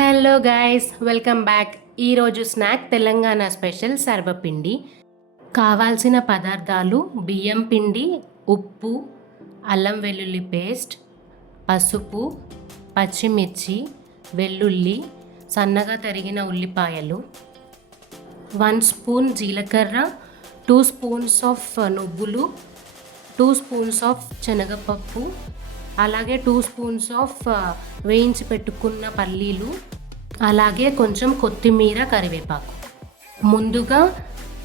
Hello guys, welcome back. ఈరోజు snack Telangana special సర్వపిండి. కావాల్సిన పదార్థాలు: బియ్యం పిండి, ఉప్పు, అల్లం వెల్లుల్లి పేస్ట్, పసుపు, పచ్చిమిర్చి, వెల్లుల్లి, సన్నగా తరిగిన ఉల్లిపాయలు, 1 స్పూన్ జీలకర్ర, 2 స్పూన్స్ ఆఫ్ నువ్వులు, 2 స్పూన్స్ ఆఫ్ శనగపప్పు, అలాగే 2 స్పూన్స్ ఆఫ్ వేయించి పెట్టుకున్న పల్లీలు, అలాగే కొంచెం కొత్తిమీర, కరివేపాకు. ముందుగా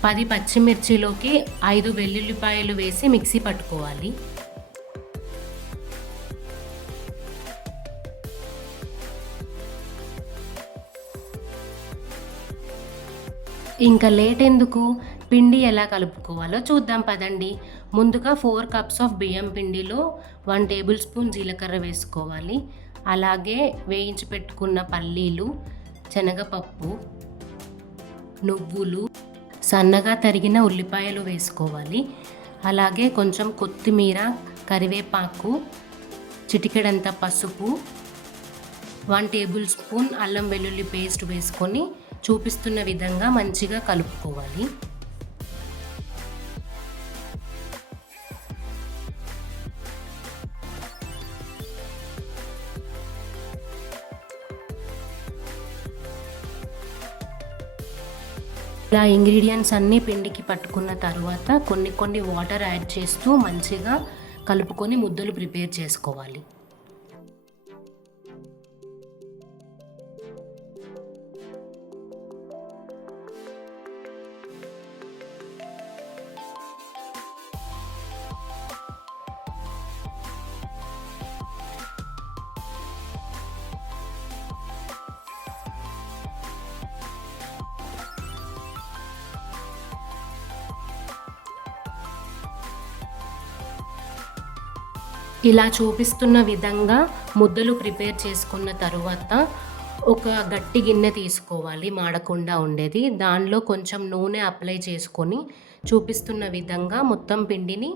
10 పచ్చిమిర్చిలోకి 5 వెల్లుల్లిపాయలు వేసి మిక్సీ పట్టుకోవాలి. ఇంకా లేట్ ఎందుకు, పిండి ఎలా కలుపుకోవాలో చూద్దాం పదండి. ముందుగా 4 కప్స్ ఆఫ్ బియ్యం పిండిలో 1 టేబుల్ స్పూన్ జీలకర్ర వేసుకోవాలి. అలాగే వేయించి పెట్టుకున్న పల్లీలు, శనగపప్పు, నువ్వులు, సన్నగా తరిగిన ఉల్లిపాయలు వేసుకోవాలి. అలాగే కొంచెం కొత్తిమీర, కరివేపాకు, చిటికెడంత పసుపు, 1 టేబుల్ స్పూన్ అల్లం వెల్లుల్లి పేస్ట్ వేసుకొని చూపిస్తున్న విధంగా మంచిగా కలుపుకోవాలి. ఇలా ఇంగ్రీడియంట్స్ అన్నీ పిండికి పట్టుకున్న తర్వాత కొన్ని వాటర్ యాడ్ చేస్తూ మంచిగా కలుపుకొని ముద్దలు ప్రిపేర్ చేసుకోవాలి. ఇలా చూపిస్తున్న విధంగా ముద్దలు ప్రిపేర్ చేసుకున్న తరువాత ఒక గట్టి గిన్నె తీసుకోవాలి, మాడకుండా ఉండేది. దానిలో కొంచెం నూనె అప్లై చేసుకొని చూపిస్తున్న విధంగా మొత్తం పిండిని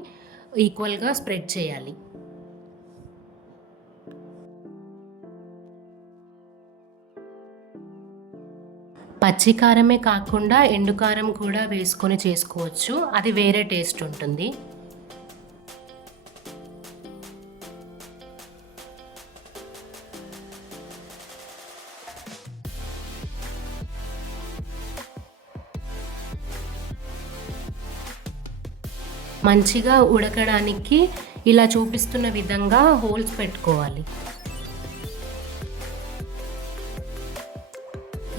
ఈక్వల్గా స్ప్రెడ్ చేయాలి. పచ్చికారమే కాకుండా ఎండుకారం కూడా వేసుకొని చేసుకోవచ్చు, అది వేరే టేస్ట్ ఉంటుంది. మంచిగా ఉడకడానికి ఇలా చూపిస్తున్న విధంగా హోల్స్ పెట్టుకోవాలి.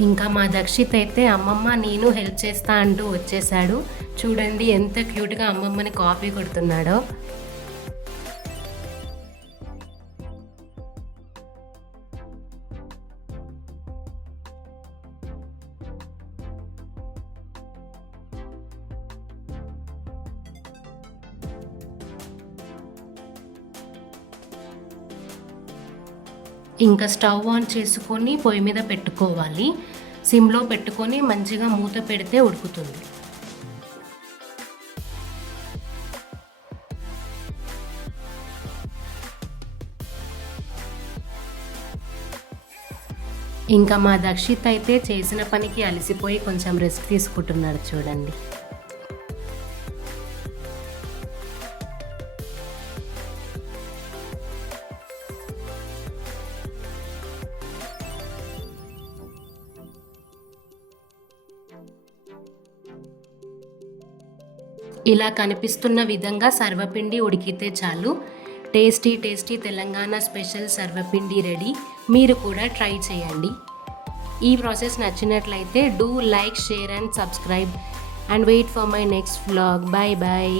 ఇంకా మా దక్షిత్ అయితే అమ్మమ్మ నేను హెల్ప్ చేస్తా అంటూ వచ్చేసాడు. చూడండి ఎంత క్యూట్గా అమ్మమ్మని కాపీ కొడుతున్నాడో. ఇంకా స్టవ్ ఆన్ చేసుకొని పొయ్యి మీద పెట్టుకోవాలి. సిమ్లో పెట్టుకొని మంచిగా మూత పెడితే ఉడుకుతుంది. ఇంకా మా దక్షిత్ అయితే చేసిన పనికి అలసిపోయి కొంచెం రెస్ట్ తీసుకుంటున్నాడు చూడండి. ఇలా కనిపిస్తున్న విధంగా సర్వపిండి ఉడికితే చాలు. Tasty Telangana special sarva pindi ready. మీరు కూడా ట్రై చేయండి. ఈ ప్రాసెస్ నచ్చినట్లయితే do like, share and subscribe and wait for my next vlog. Bye bye.